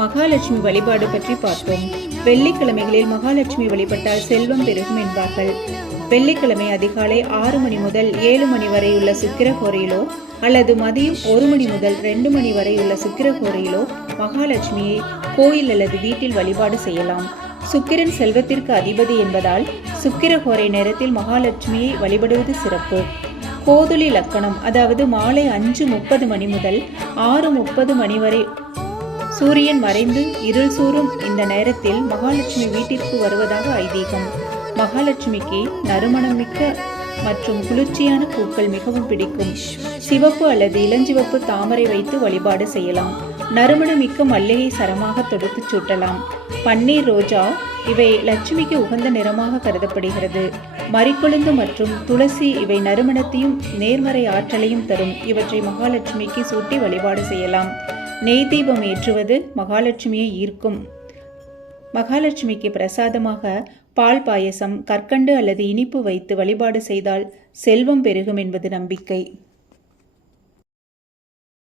மகாலட்சுமி வழிபாடு பற்றி பார்த்தோம். வெள்ளிக்கிழமைகளில் மகாலட்சுமி வழிபட்டால் செல்வம் பெருகும் என்பார்கள். வெள்ளிக்கிழமை அதிகாலை 6 மணி முதல் 7 மணி வரை உள்ள சுக்கிரஹோரையிலோ அல்லது மதியம் 1 மணி முதல் 2 மணி வரை உள்ள சுக்கிரஹோரையிலோ மகாலட்சுமியை கோயில் அல்லது வீட்டில் வழிபாடு செய்யலாம். சுக்கிரன் செல்வத்திற்கு அதிபதி என்பதால் சுக்கிரஹோரை நேரத்தில் மகாலட்சுமியை வழிபடுவது சிறப்பு. கோதுளி லக்கணம், அதாவது மாலை 5:30 மணி முதல் 6:30 மணி வரை சூரியன் மறைந்து இருள் சூறும் இந்த நேரத்தில் மகாலட்சுமி வீட்டிற்கு வருவதாக ஐதீகம். மகாலட்சுமிக்கு நறுமணமிக்க மற்றும் குளிர்ச்சியான பூக்கள் மிகவும் பிடிக்கும். சிவப்பு அல்லது இளஞ்சிவப்பு தாமரை வைத்து வழிபாடு செய்யலாம். நறுமணமிக்க மல்லிகை சரமாக தொடுத்து சூட்டலாம். பன்னீர், ரோஜா இவை லட்சுமிக்கு உகந்த நிறமாக கருதப்படுகிறது. மறிக்கொழுந்து மற்றும் துளசி இவை நறுமணத்தையும் நேர்மறை ஆற்றலையும் தரும். இவற்றை மகாலட்சுமிக்கு சூட்டி வழிபாடு செய்யலாம். நெய் தீபம் ஏற்றுவது மகாலட்சுமியை ஈர்க்கும். மகாலட்சுமிக்கு பிரசாதமாக பால் பாயசம், கற்கண்டு அல்லது இனிப்பு வைத்து வழிபாடு செய்தால் செல்வம் பெருகும் என்பது நம்பிக்கை.